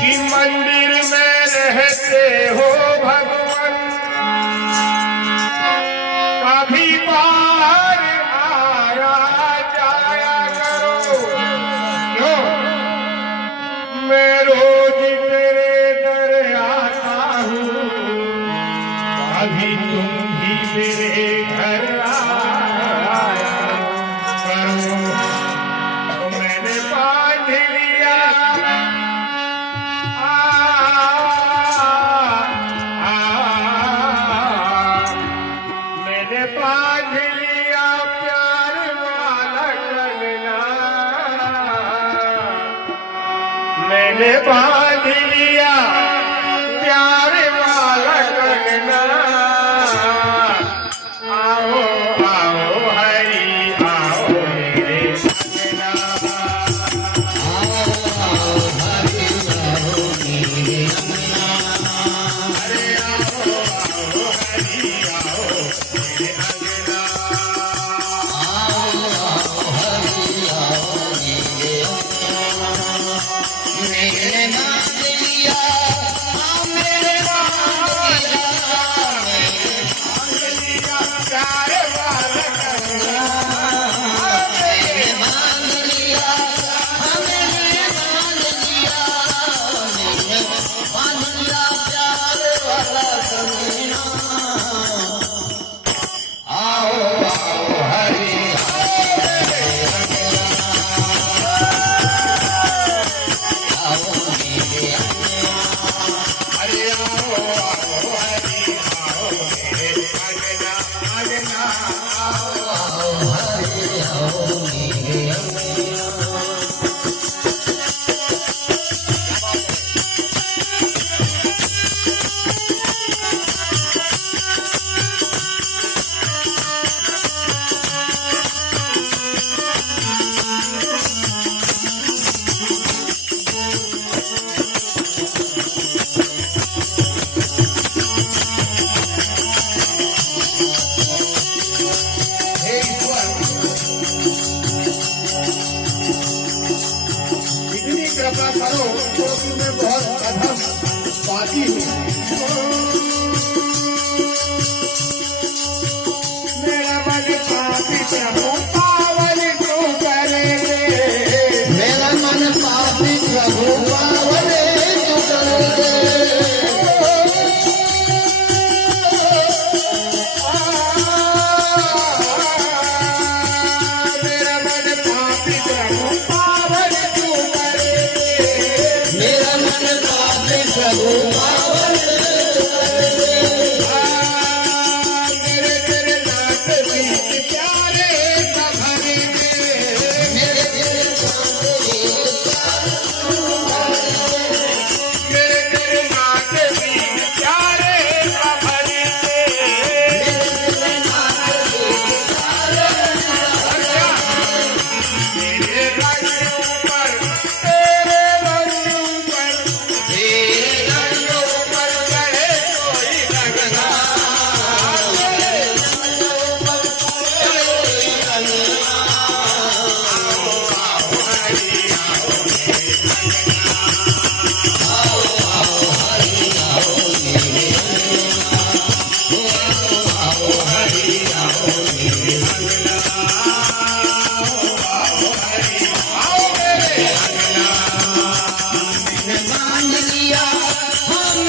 कि मंदिर में रहते हो भगवान, कभी बाहर आया जाया करो। क्यों? मैं रोज तेरे दर आता हूँ, कभी तुम भी मेरे घर आया करो। मैंने बांध लिया मैंने बांध लिया प्यार वाला कंगना, मैंने बांध लिया प्यार वाला कंगना। आओ आओ हरि आओ मेरे कंगना, अरे आओ आओ हरि आओ मेरे अंगना। प्यार वाला कंगना, अरे आओ आओ हरि आओ मेरे अंगना, अंगना इतनी कृपा करो तो तुम्हें बहुत अधम पाती हूँ। मेरा मन पापी प्रभु पावन क्यों करेंगे, मेरा मन पापी प्रभु पावन क्यों करेंगे। मेरा मन पापी प्रभु पावन क्यों करेंगे, मेरा मन पापी प्रभु पावन मेरे तेरे नाथ बीच प्यारे भरेंगे, मेरे दिल मेरे तेरे नाथ बीच प्यारे भरेंगे। मेरे रंग ऊपर तेरे रंग ऊपर चढ़े कोई रंगना, मान लिया हम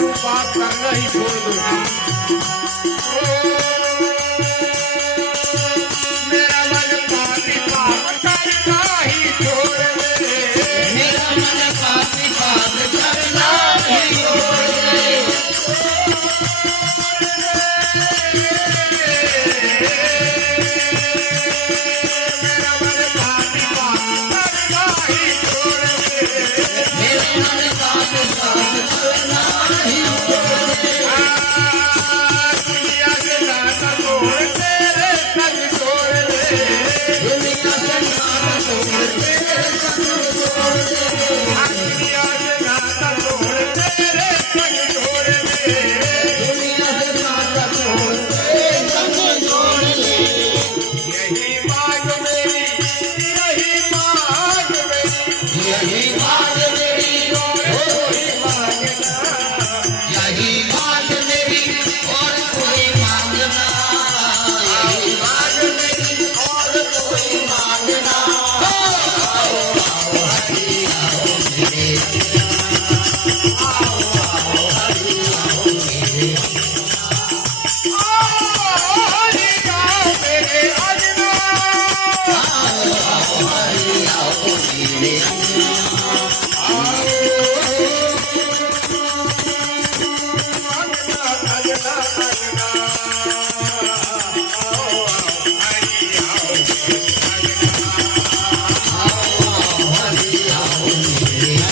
बात करना ही छोड़ दो। मेरा मन पापी पाप करना ही छोड़ दे। मेरा मन पापी पाप करना ही छोड़ दे। मेरा मन पापी पाप करना ही छोड़ दे। मेरा मन पापी पाप करना ही छोड़ दे। दुनिया के नाता तोड़ तेरे संग छोड़ दे। दुनिया के नाता तोड़ तेरे संग छोड़ दे। दुनिया के नाता तोड़ तेरे संग छोड़ दे। दुनिया के नाता तोड़ तेरे संग छोड़ दे। यही मांग मेरी, यही मांग मेरी, यही बात मेरी और कोई मांगना। यही बात मेरी और कोई मांगना। यही बात मेरी और कोई मांगना। आओ आओ हरि आओ मेरे आओ आओ हरि आओ मेरे हरि आओ मेरे अंगना। आओ आओ हरि आओ मेरे हरि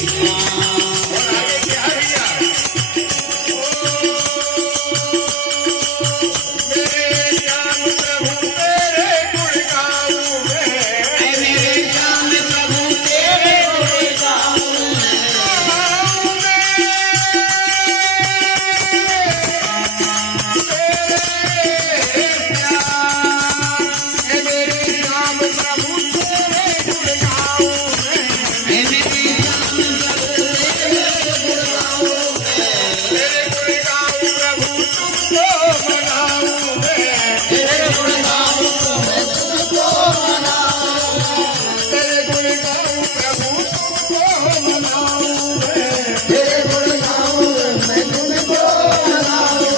आओ मेरे मेरे श्याम प्रभु तेरे गुण गाऊं मैं। मेरे श्याम प्रभु तेरे गुण गाऊं मैं। तेरे गुण गाऊं तो मैं तुझको मनाऊं। तेरे गुण गाऊं मैं तुझको मनाऊं।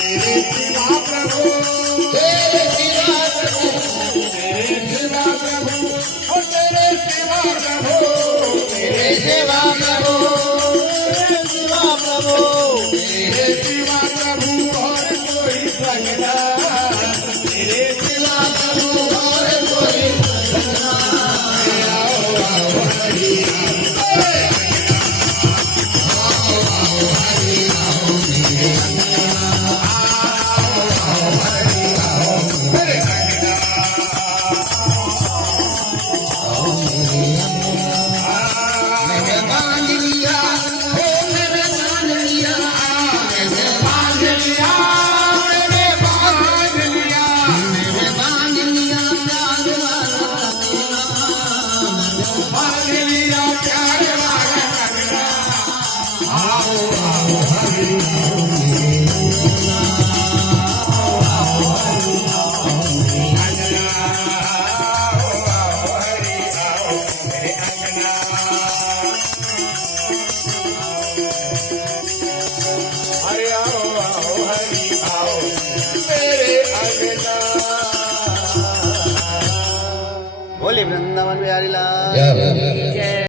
तेरे सिवा प्रभु तेरे सिवा प्रभु तेरे सिवा प्रभु तेरे सिवा प्रभु तेरे सिवा प्रभु तेरे सिवा प्रभु और कोई सगना। तेरे सिवा प्रभु और कोई सगना। आओ आओ हरि आओ आओ हरि आओ मेरे आओ आओ हरि आओ मेरे मैंने बांध लिया हो मैंने बांध लिया। मैंने बांध लिया मैंने बांध लिया। मैंने बांध लिया प्यार वाला बांध लिया प्यार वाला कंगना। आओ आओ हरि आओ मेरे आओ आओ हरि आओ मेरे बोले वृंदावन बिहारी लाल जय